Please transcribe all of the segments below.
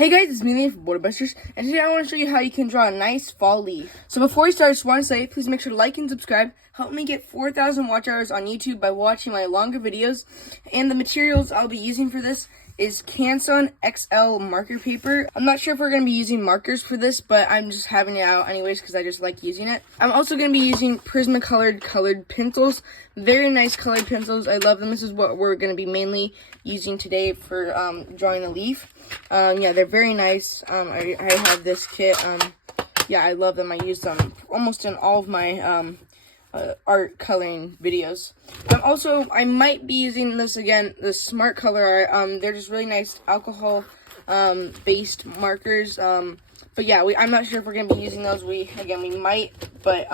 Hey guys, it's me from Borderbusters, and today I want to show you how you can draw a nice fall leaf. So before we start, I just want to say, please make sure to like and subscribe. Help me get 4,000 watch hours on YouTube by watching my longer videos. And the materials I'll be using for this is Canson XL marker paper. I'm not sure if we're going to be using markers for this, but I'm just having it out anyways because I just like using it. I'm also going to be using Prismacolor colored pencils. Very nice colored pencils. I love them. This is what we're going to be mainly using today for drawing a leaf. Yeah, they're very nice. I have this kit. Yeah, I love them. I use them almost in all of my art coloring videos. I might be using this again, the Smart Color Art. They're just really nice alcohol based markers. But yeah, I'm not sure if we're gonna be using those. We might, but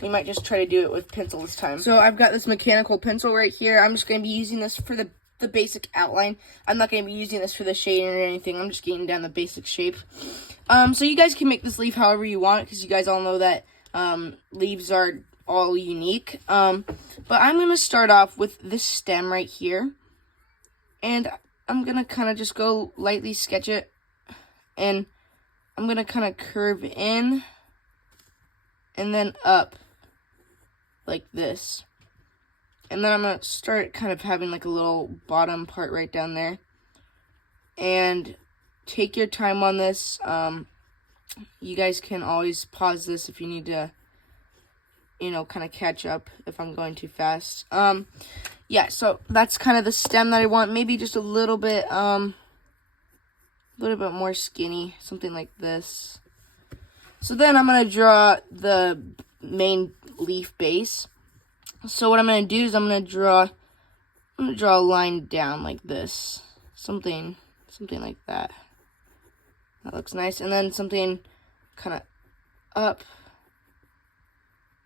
we might just try to do it with pencil this time. So I've got this mechanical pencil right here. I'm just gonna be using this for the basic outline. I'm not going to be using this for the shading or anything. I'm just getting down the basic shape. So you guys can make this leaf however you want, because you guys all know that leaves are all unique. But I'm going to start off with this stem right here. And I'm going to kind of just go lightly sketch it. And I'm going to kind of curve in and then up like this. And then I'm going to start kind of having like a little bottom part right down there. And take your time on this. You guys can always pause this if you need to, kind of catch up if I'm going too fast. Yeah, so that's kind of the stem that I want. Maybe just a little bit more skinny. Something like this. So then I'm going to draw the main leaf base. So what I'm going to do is I'm going to draw a line down like this. Something like that. That looks nice. And then something kind of up.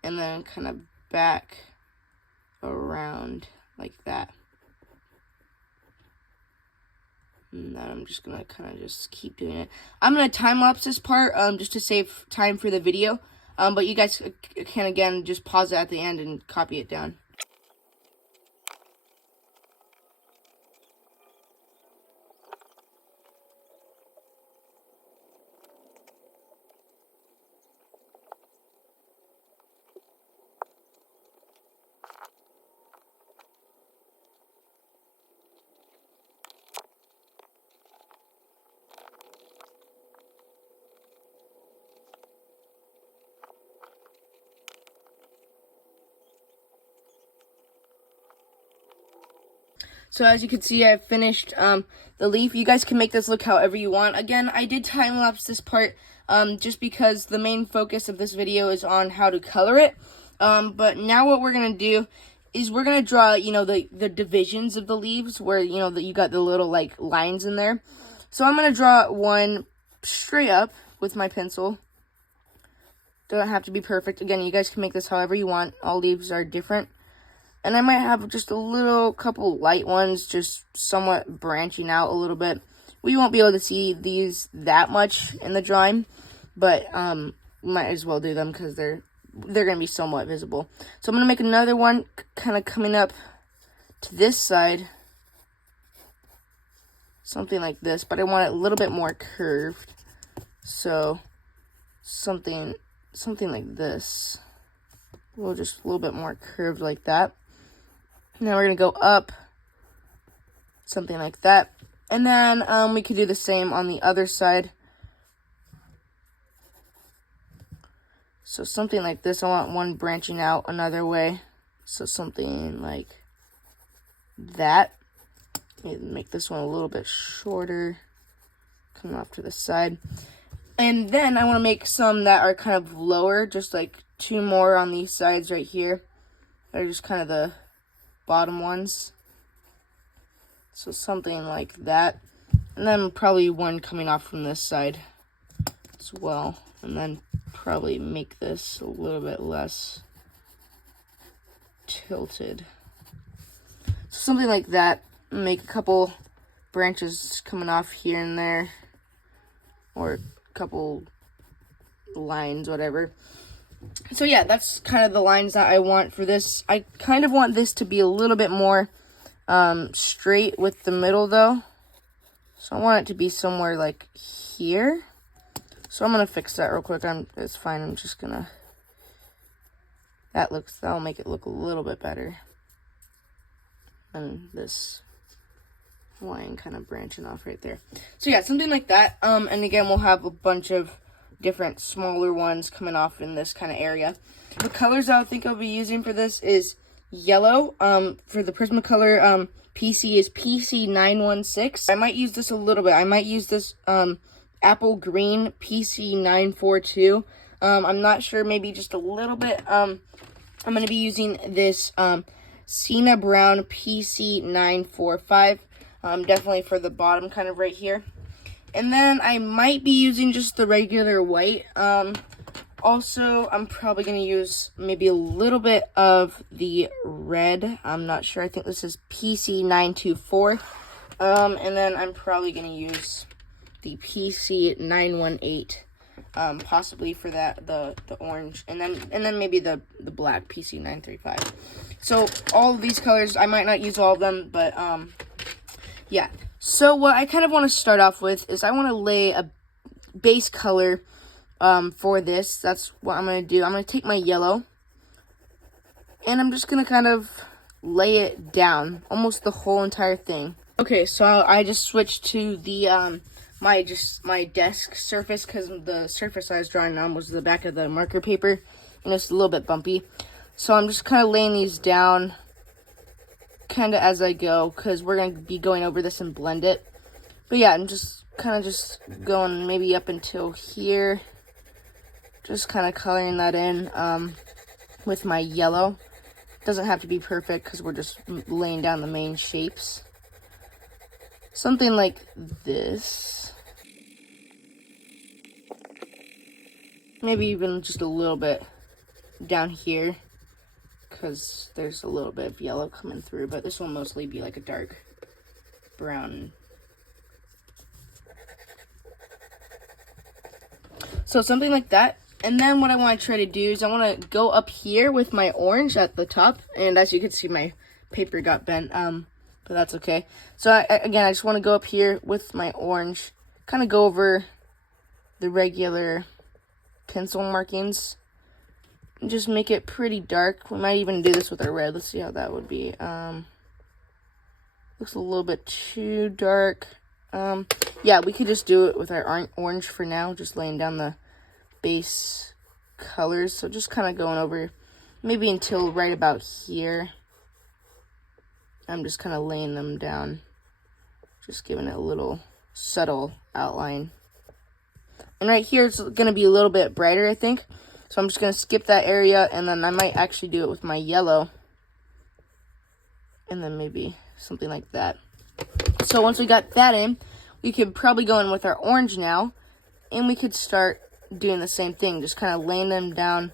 And then kind of back around like that. And then I'm just going to kind of just keep doing it. I'm going to time-lapse this part just to save time for the video. But you guys can, again, just pause it at the end and copy it down. So as you can see, I've finished the leaf. You guys can make this look however you want. Again, I did time-lapse this part just because the main focus of this video is on how to color it. But now what we're going to do is we're going to draw, the divisions of the leaves where, you got the little, like, lines in there. So I'm going to draw one straight up with my pencil. Doesn't have to be perfect. Again, you guys can make this however you want. All leaves are different. And I might have just a couple light ones, just somewhat branching out a little bit. We won't be able to see these that much in the drawing, but might as well do them because they're going to be somewhat visible. So I'm going to make another one kind of coming up to this side. Something like this, but I want it a little bit more curved. So something like this. Just a little bit more curved like that. Now we're going to go up, something like that. And then we could do the same on the other side. So something like this. I want one branching out another way. So something like that. Make this one a little bit shorter, coming off to the side. And then I want to make some that are kind of lower, just like two more on these sides right here. They're just kind of the bottom ones. So something like that. And then probably one coming off from this side as well. And then probably make this a little bit less tilted. So something like that. Make a couple branches coming off here and there. Or a couple lines, whatever. So yeah, that's kind of the lines that I want for this. I kind of want this to be a little bit more straight with the middle though. So I want it to be somewhere like here. So I'm gonna fix that real quick. It's fine. I'm just gonna. That'll make it look a little bit better. And this line kind of branching off right there. So yeah, something like that. And again, we'll have a bunch of different smaller ones coming off in this kind of area. The colors I think I'll be using for this is yellow. For the Prismacolor PC is PC916. I might use this a little bit. I might use this apple green PC942. I'm not sure, maybe just a little bit. I'm going to be using this Sienna Brown PC945. Definitely for the bottom kind of right here. And then I might be using just the regular white. Also, I'm probably going to use maybe a little bit of the red. I'm not sure. I think this is PC924. And then I'm probably going to use the PC918. Possibly for that, the orange. And then maybe the black PC935. So, all of these colors, I might not use all of them, but, yeah. So, what I kind of want to start off with is I want to lay a base color for this. That's what I'm going to do. I'm going to take my yellow, and I'm just going to kind of lay it down, almost the whole entire thing. Okay, so I just switched to the my desk surface, because the surface I was drawing on was the back of the marker paper, and it's a little bit bumpy. So I'm just kind of laying these down kind of as I go, because we're going to be going over this and blend it. But yeah, I'm just kind of just going maybe up until here. Just kind of coloring that in with my yellow. Doesn't have to be perfect because we're just laying down the main shapes. Something like this. Maybe even just a little bit down here, because there's a little bit of yellow coming through, but this will mostly be like a dark brown. So something like that. And then what I want to try to do is I want to go up here with my orange at the top. And as you can see, my paper got bent, but that's okay. So again, I just want to go up here with my orange, kind of go over the regular pencil markings, and just make it pretty dark. We might even do this with our red. Let's see how that would be. Looks a little bit too dark. Yeah, we could just do it with our orange for now, just laying down the base colors. So just kind of going over maybe until right about here. I'm just kind of laying them down, just giving it a little subtle outline. And right here it's going to be a little bit brighter, I think. So I'm just going to skip that area, and then I might actually do it with my yellow. And then maybe something like that. So once we got that in, we could probably go in with our orange now, and we could start doing the same thing, just kind of laying them down.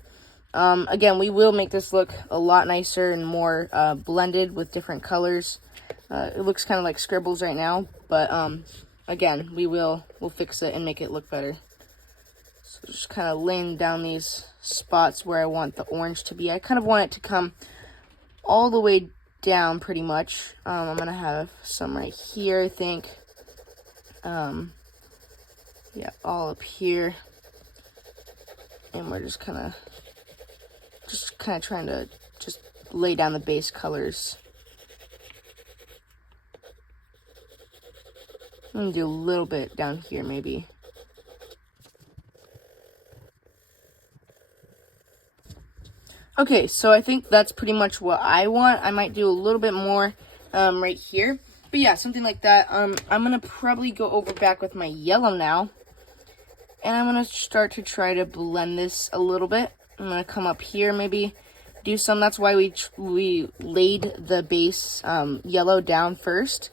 Again, we will make this look a lot nicer and more blended with different colors. It looks kind of like scribbles right now, but again, we'll fix it and make it look better. So just kind of laying down these spots where I want the orange to be. I kind of want it to come all the way down pretty much. I'm going to have some right here, I think. Yeah, all up here. And we're just kind of trying to just lay down the base colors. I'm going to do a little bit down here maybe. Okay, so I think that's pretty much what I want. I might do a little bit more right here. But yeah, something like that. I'm going to probably go over back with my yellow now. And I'm going to start to try to blend this a little bit. I'm going to come up here, maybe do some. That's why we laid the base yellow down first,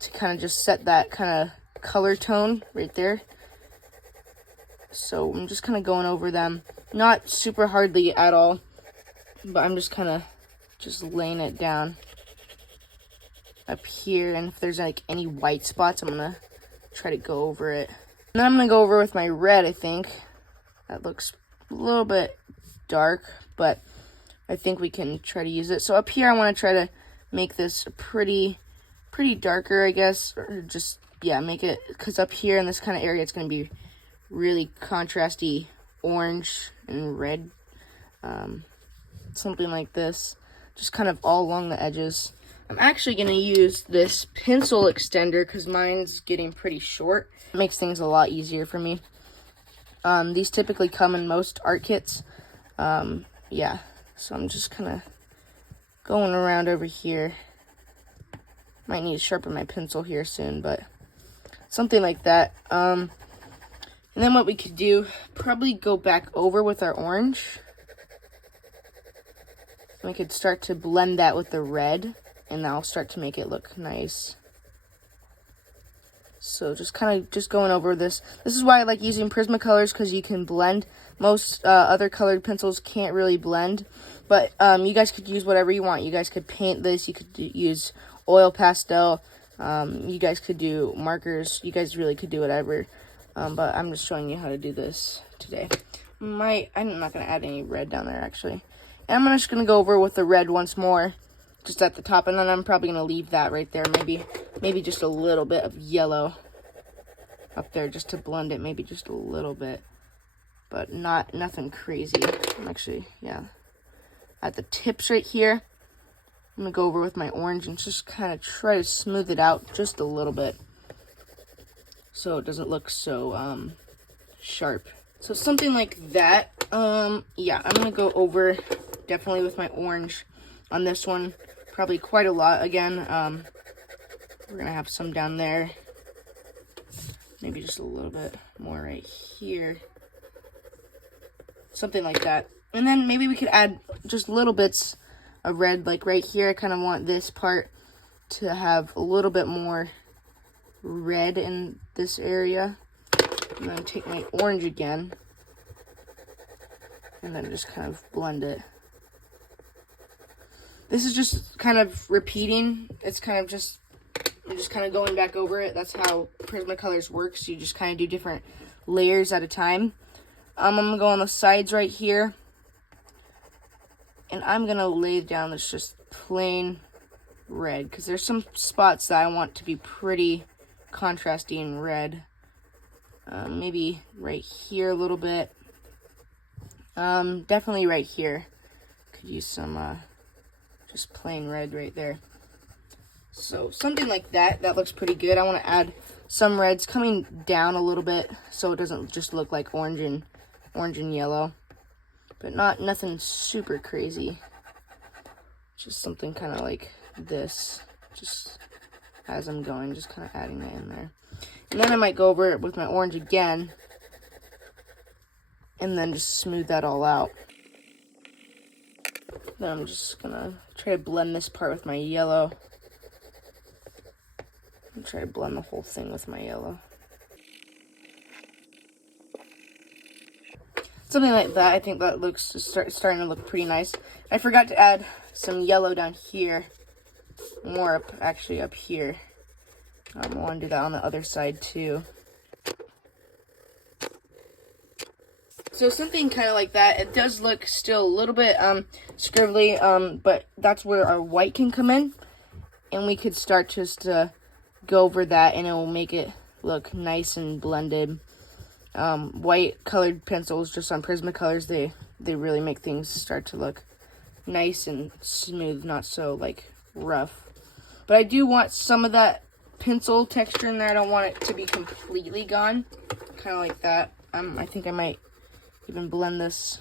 to kind of just set that kind of color tone right there. So I'm just kind of going over them. Not super hardly at all, but I'm just kind of just laying it down up here. And if there's like any white spots, I'm going to try to go over it. And then I'm going to go over with my red, I think. That looks a little bit dark, but I think we can try to use it. So up here, I want to try to make this pretty darker, I guess, or just yeah, make it, because up here in this kind of area, it's going to be really contrasty orange and red. Something like this, just kind of all along the edges. I'm actually going to use this pencil extender because mine's getting pretty short. It makes things a lot easier for me. These typically come in most art kits. Yeah, so I'm just kind of going around over here. Might need to sharpen my pencil here soon, but something like that. And then what we could do, probably go back over with our orange. We could start to blend that with the red, and that'll start to make it look nice. So just kind of just going over this. This is why I like using Prismacolors, because you can blend. Most other colored pencils can't really blend, but you guys could use whatever you want. You guys could paint this. You could use oil pastel. You guys could do markers. You guys really could do whatever. But I'm just showing you how to do this today. I'm not going to add any red down there, actually. And I'm just going to go over with the red once more, just at the top. And then I'm probably going to leave that right there. Maybe just a little bit of yellow up there just to blend it. Maybe just a little bit. But nothing crazy. I'm actually, yeah. At the tips right here, I'm going to go over with my orange and just kind of try to smooth it out just a little bit, so it doesn't look so sharp. So something like that. Yeah, I'm going to go over definitely with my orange on this one. Probably quite a lot again. We're going to have some down there. Maybe just a little bit more right here. Something like that. And then maybe we could add just little bits of red, like right here. I kind of want this part to have a little bit more red in this area. And then take my orange again, and then just kind of blend it. This is just kind of repeating. It's kind of just, I'm just kind of going back over it. That's how Prismacolors works. You just kind of do different layers at a time. I'm going to go on the sides right here, and I'm going to lay down this just plain red, because there's some spots that I want to be pretty contrasty in red. Maybe right here a little bit. Definitely right here. Could use some just plain red right there. So something like that. That looks pretty good. I want to add some reds coming down a little bit, so it doesn't just look like orange and yellow. But nothing super crazy. Just something kind of like this. Just as I'm going, just kind of adding that in there. And then I might go over it with my orange again, and then just smooth that all out. Then I'm just gonna try to blend this part with my yellow. And try to blend the whole thing with my yellow. Something like that. I think that looks starting to look pretty nice. I forgot to add some yellow down here. More actually up here. I want to do that on the other side too. So something kind of like that. It does look still a little bit scribbly, but that's where our white can come in. And we could start just to go over that, and it will make it look nice and blended. White colored pencils just on Prismacolors, they really make things start to look nice and smooth, not so like rough. But I do want some of that pencil texture in there. I don't want it to be completely gone. Kind of like that. I think I might even blend this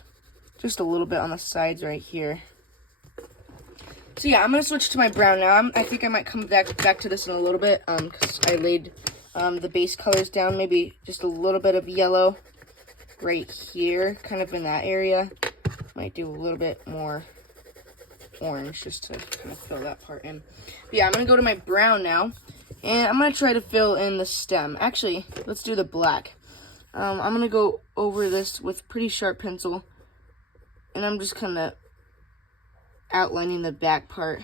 just a little bit on the sides right here. So yeah, I'm going to switch to my brown now. I think I might come back to this in a little bit, because I laid the base colors down. Maybe just a little bit of yellow right here, kind of in that area. Might do a little bit more orange just to kind of fill that part in. But yeah, I'm going to go to my brown now, and I'm going to try to fill in the stem. Actually, let's do the black. I'm going to go over this with pretty sharp pencil, and I'm just kind of outlining the back part,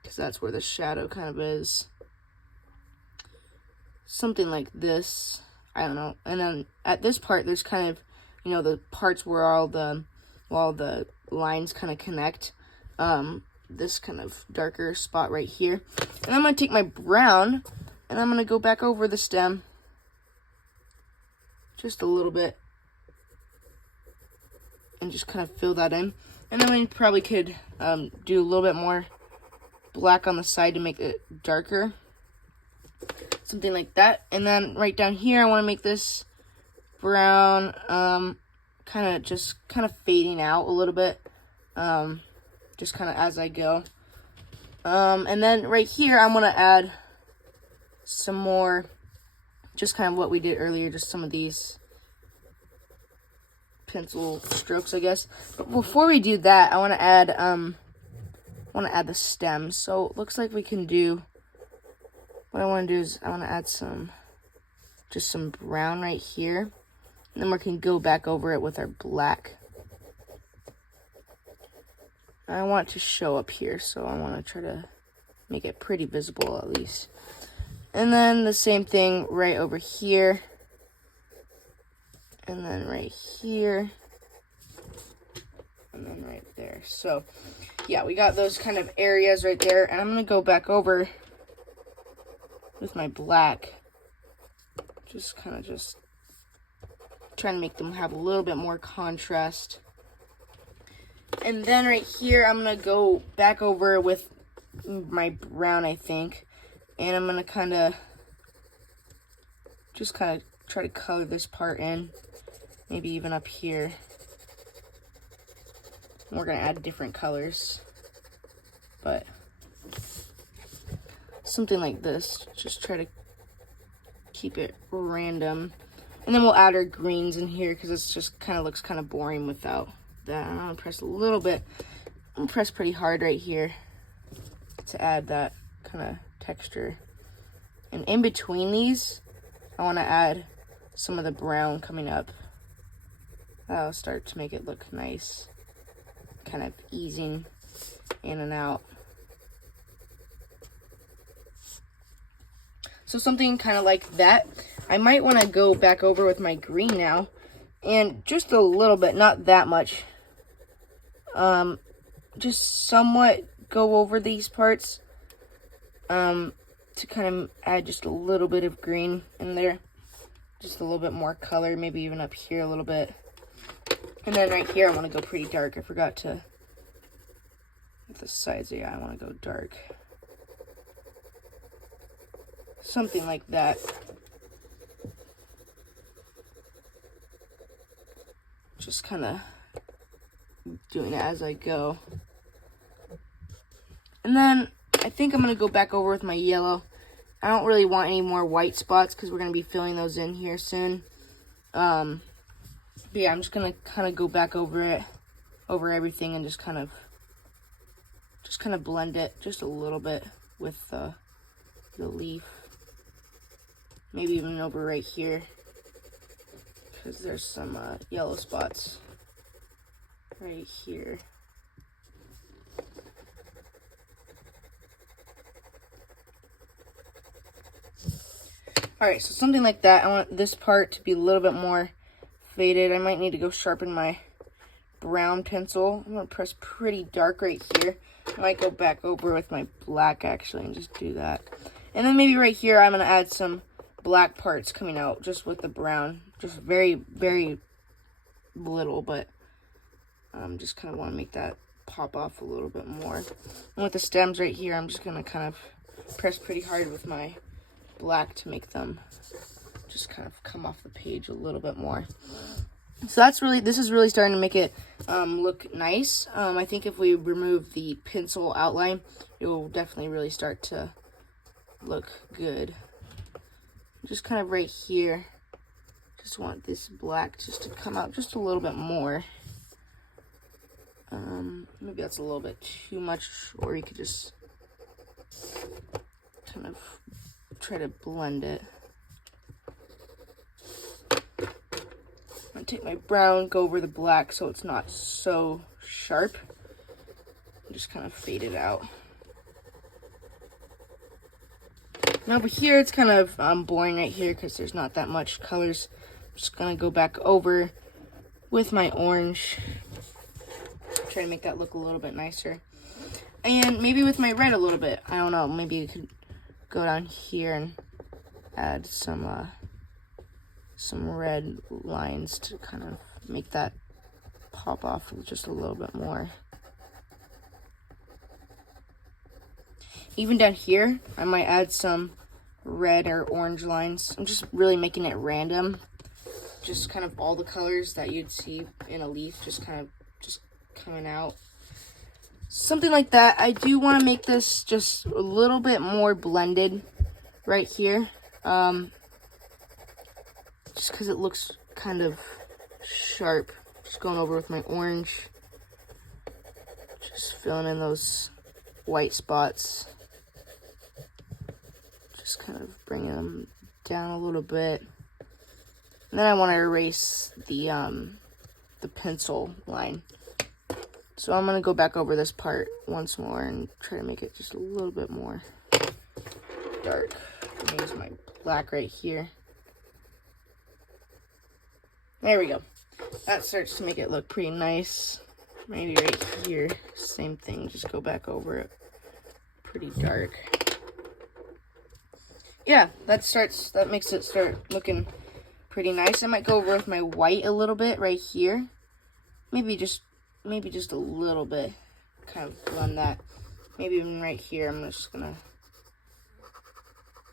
because that's where the shadow kind of is. Something like this. I don't know. And then at this part, there's kind of, you know, the parts where all the lines kind of connect. This kind of darker spot right here. And I'm going to take my brown, And I'm going to go back over the stem just a little bit and just kind of fill that in. And then we probably could do a little bit more black on the side to make it darker. Something like that. And then right down here, I want to make this brown, kind of fading out a little bit, just kind of as I go. And then right here, I'm going to add some more, just kind of what we did earlier, just some of these pencil strokes, I guess. But before we do that, I want to add the stems. So it looks like we can do, what I want to do is I want to add some brown right here. And then we can go back over it with our black. I want it to show up here, so I want to try to make it pretty visible at least. And then the same thing right over here. And then right here. And then right there. So, yeah, we got those kind of areas right there. And I'm going to go back over with my black. Just trying to make them have a little bit more contrast. And then right here, I'm going to go back over with my brown, I think. And I'm going to just try to color this part in. Maybe even up here. And we're going to add different colors. But something like this. Just try to keep it random. And then we'll add our greens in here because it's just looks kind of boring without that. I'm going to press a little bit. I'm going to press pretty hard right here to add that kind of texture. And in between these, I want to add some of the brown coming up. That'll start to make it look nice. Kind of easing in and out. So something kind of like that. I might want to go back over with my green now. And just a little bit, not that much. Just somewhat go over these parts. To kind of add just a little bit of green in there. Just a little bit more color, maybe even up here a little bit. And then right here, I want to go pretty dark. I forgot to, with the sides, yeah, I want to go dark. Something like that. Just kind of doing it as I go. And then I think I'm going to go back over with my yellow. I don't really want any more white spots because we're going to be filling those in here soon. But yeah, I'm just going to kind of go back over it, over everything, and just kind of blend it just a little bit with the leaf. Maybe even over right here because there's some yellow spots right here. Alright, so something like that. I want this part to be a little bit more faded. I might need to go sharpen my brown pencil. I'm going to press pretty dark right here. I might go back over with my black actually and just do that. And then maybe right here I'm going to add some black parts coming out just with the brown. Just very, very little, but just kind of want to make that pop off a little bit more. And with the stems right here, I'm just going to kind of press pretty hard with my black to make them just kind of come off the page a little bit more. So this is really starting to make it look nice. I think if we remove the pencil outline, it will definitely really start to look good. Just kind of right here, just want this black just to come out just a little bit more. Maybe that's a little bit too much, or you could just kind of try to blend it. I'm gonna take my brown, go over the black so it's not so sharp, and just kind of fade it out. Now over here, it's kind of boring right here because there's not that much colors. I'm just gonna go back over with my orange, try to make that look a little bit nicer. And maybe with my red a little bit. I don't know, maybe you could go down here and add some red lines to kind of make that pop off just a little bit more. Even down here, I might add some red or orange lines. I'm just really making it random. Just kind of all the colors that you'd see in a leaf just kind of just coming out. Something like that. I do want to make this just a little bit more blended right here. Just because it looks kind of sharp. Just going over with my orange. Just filling in those white spots. Just kind of bringing them down a little bit. And then I want to erase the pencil line. So I'm going to go back over this part once more and try to make it just a little bit more dark. I'm going to use my black right here. There we go. That starts to make it look pretty nice. Maybe right here, same thing, just go back over it. Pretty dark. Yeah, that makes it start looking pretty nice. I might go over with my white a little bit right here. Maybe just a little bit. Kind of blend that. Maybe even right here, I'm just gonna,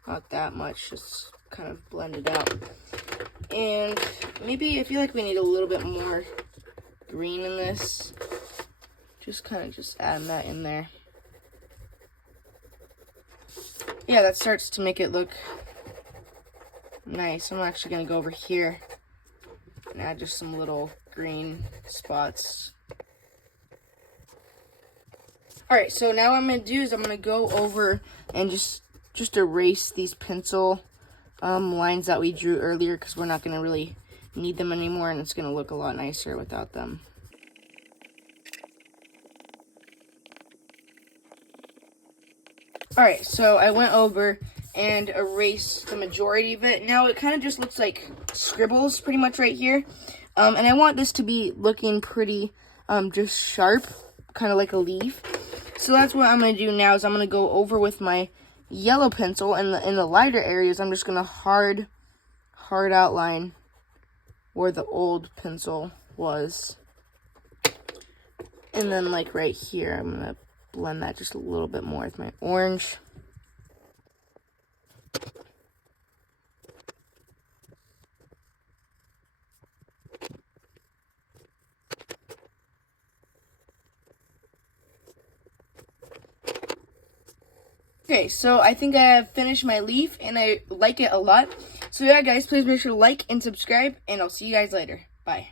not that much, just kind of blend it out. And maybe I feel like we need a little bit more green in this. Just kind of just adding that in there. Yeah, that starts to make it look nice. I'm actually going to go over here and add just some little green spots. Alright, so now what I'm going to do is I'm going to go over and just erase these pencil lines that we drew earlier, because we're not going to really need them anymore, and it's going to look a lot nicer without them. Alright, so I went over and erased the majority of it. Now it kind of just looks like scribbles pretty much right here. And I want this to be looking pretty just sharp, kind of like a leaf. So that's what I'm going to do now, is I'm going to go over with my yellow pencil, and in the lighter areas I'm just going to hard outline where the old pencil was. And then like right here, I'm going to blend that just a little bit more with my orange. Okay, so I think I have finished my leaf, and I like it a lot. So yeah, guys, please make sure to like and subscribe, and I'll see you guys later. Bye.